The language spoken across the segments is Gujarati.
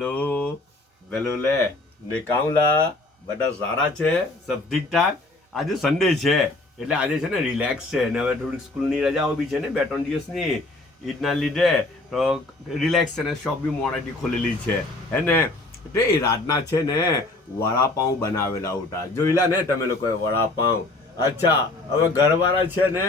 હેલો વેલો લે ને કાઉલા બધા સારા છે સબ ઠીક ઠાક. આજે સન્ડે છે એટલે આજે છે ને રિલેક્સ છે ને હવે થોડીક સ્કૂલની રજાઓ બી છે ને 2-3 દિવસની ઈદના લીધે તો રિલેક્સ છે ને શોપ બી મોડેથી ખોલેલી છે હે ને. તે રાતના છે ને વડાપાઉં બનાવેલા ઉઠા જોઈલા ને તમે લોકોએ વડાપાઉં. અચ્છા હવે ઘરવાળા છે ને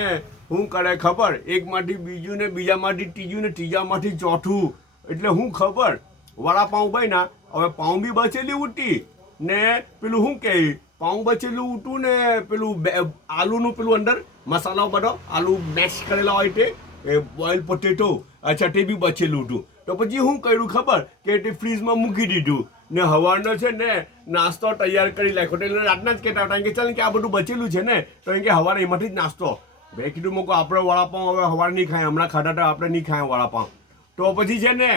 શું કરે ખબર, એકમાંથી બીજું ને બીજામાંથી ત્રીજું ને ત્રીજામાંથી ચોથું, એટલે શું ખબર વડાપાઉં બન્યા. હવે પાઉં બી બચેલી ઉઠી ને પેલું શું કહે પાઉં બચેલું ઉઠું ને પેલું આલુનું પેલું અંદર મસાલાઓ બધો આલુ મેશ કરેલા હોય તે બોઇલ પોટેટો, અચ્છા તે બી બચેલું ઉઠું. તો પછી શું કર્યું ખબર કે તે ફ્રીજમાં મૂકી દીધું ને હવારનો છે ને નાસ્તો તૈયાર કરી નાખ્યો. એટલે રાતના જ કહેતા હતા કે ચાલ કે આ બધું બચેલું છે ને તો એમ કે હવારે એમાંથી જ નાસ્તો. મેં કીધું મૂકો આપણે વડાપાઉં હવે હવારે નહીં ખાય, હમણાં ખાતા હતા આપણે નહીં ખાય વડાપાઉં. તો પછી છે ને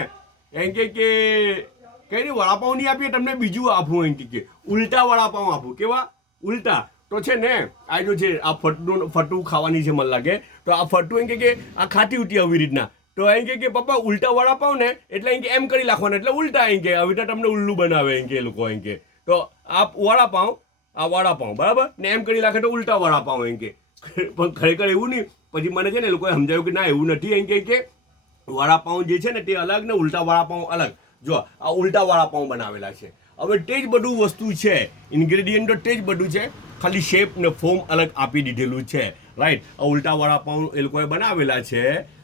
એમ કે કઈ નહીં વડાપાઉં નહીં આપીએ તમને બીજું આપું, એમ કે ઉલટા વડાપાઉં આપું. કેવા ઉલટા? તો છે ને આ જો છે આ ફટું ખાવાની છે મને લાગે. તો આ ફટું એમ કે આ ખાતી ઉઠી આવી રીતના. તો એમ કે પપ્પા ઉલટા વડાપાઉં ને એટલે એમ કરી નાખવાના એટલે ઉલટા એમ કે આવી રીતે તમને ઉલ્લું બનાવે એમ કે એ લોકો એમ કે. તો આ વડાપાઉં આ વડાપાઉં બરાબર ને એમ કરી નાખે તો ઉલટા વડાપાઉં એમ કે. પણ ખરેખર એવું નહીં. પછી મને છે ને એ લોકોએ સમજાવ્યું કે ના એવું નથી એમ કે વડાપાઉં જે છે ને તે અલગ ને ઉલટા વડાપાઉં અલગ. જો આ ઉલટા વડાપાઉં બનાવેલા છે. હવે તે જ બધું વસ્તુ છે, ઇન્ગ્રેડિયન્ટ તો તે જ બધું છે, ખાલી શેપ ને ફોર્મ અલગ આપી દીધેલું છે, રાઈટ. આ ઉલટા વડાપાઉં એ લોકોએ બનાવેલા છે.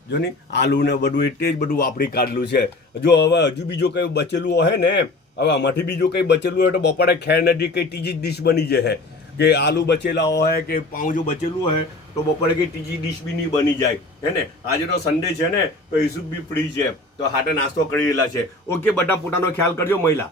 જો ને આલુ ને બધું એ તે જ બધું વાપરી કાઢેલું છે. જો હવે હજુ બીજું કંઈ બચેલું હોય ને, હવે આમાંથી બીજું કંઈ બચેલું હોય તો બપોરે ખેર નથી કંઈ ત્રીજી ડીશ બની જાય કે આલુ બચેલા હોય કે પાઉં જો બચેલું હોય તો બપોરે કંઈ ત્રીજી ડીશ બી નહીં બની જાય હે ને. આજે તો સન્ડે છે ને તો યુસુફ બી ફ્રી છે તો હાટે નાસ્તો કરી રહેલા છે. ઓકે બધા પોતાનો ખ્યાલ કરજો મહિલા.